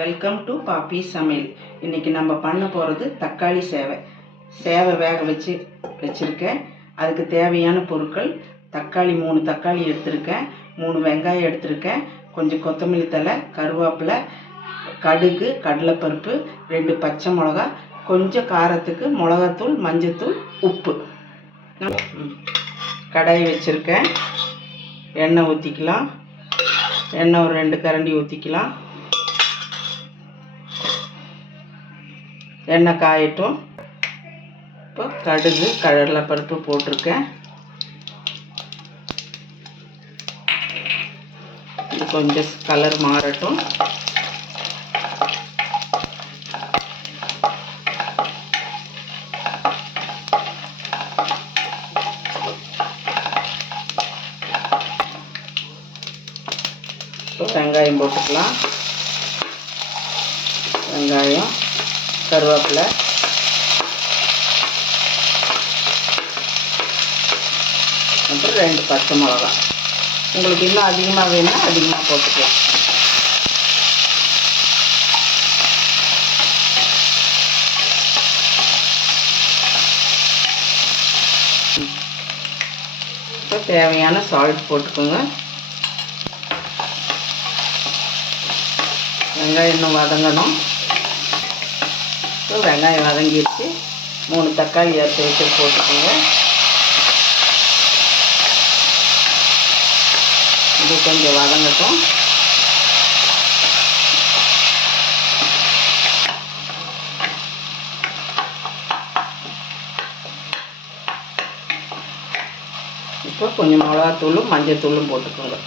Welcome to பாப்பி சமையல். இன்றைக்கி நம்ம பண்ண போகிறது தக்காளி சேவை. வேக வச்சுருக்கேன். அதுக்கு தேவையான பொருட்கள்: தக்காளி 3 தக்காளி எடுத்திருக்கேன், 3 வெங்காயம் எடுத்திருக்கேன், கொஞ்சம் கொத்தமல்லி தழை, கருவேப்பிலை, கடுகு, கடலைப்பருப்பு, 2 பச்சை மிளகா, கொஞ்சம் காரத்துக்கு மிளகாத்தூள், மஞ்சத்தூள், உப்பு. கடாய் வச்சுருக்கேன். எண்ணெய் ஊற்றிக்கலாம். எண்ணெய் ஒரு 2 கரண்டி ஊற்றிக்கலாம். எண்ணெய் காயட்டும். இப்போ கடுகு, கடலைப்பருப்பு போட்டிருக்கேன். இது கொஞ்சம் கலர் மாறட்டும். இப்போ வெங்காயம் போட்டுக்கலாம். வெங்காயம், கருவேப்பிலை, அப்புறம் 2 பச்சை மிளகா. உங்களுக்கு இன்னும் அதிகமாக வேணும்னா அதிகமாக போட்டுக்கலாம். இப்போ தேவையான சால்ட் போட்டுக்கோங்க. வெங்காயம் இன்னும் வதங்கணும். இப்போ வெங்காயம் வதங்கிடுச்சு. 3 தக்காளி அரைச்சி வச்சு போட்டுக்கோங்க. இது கொஞ்சம் வதங்கட்டும். இப்போ கொஞ்சம் மிளகாத்தூளும் மஞ்சத்தூளும் போட்டுக்கோங்க.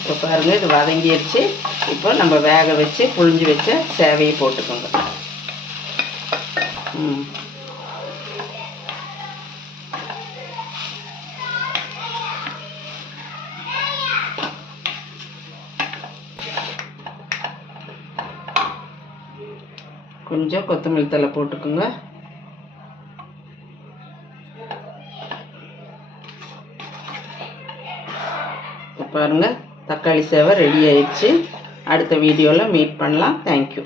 இப்போ பாருங்கள், இது வதங்கிடுச்சு. இப்போ நம்ம வேக வச்சு புழிஞ்சு வச்ச சேவையை போட்டுக்கோங்க. கொஞ்சம் கொத்தமல்லி தழை போட்டுக்கோங்க. பாருங்கள், தக்காளி சேவை ரெடி ஆயிடுச்சு. அடுத்த வீடியோவில் மீட் பண்ணலாம். தேங்க்யூ.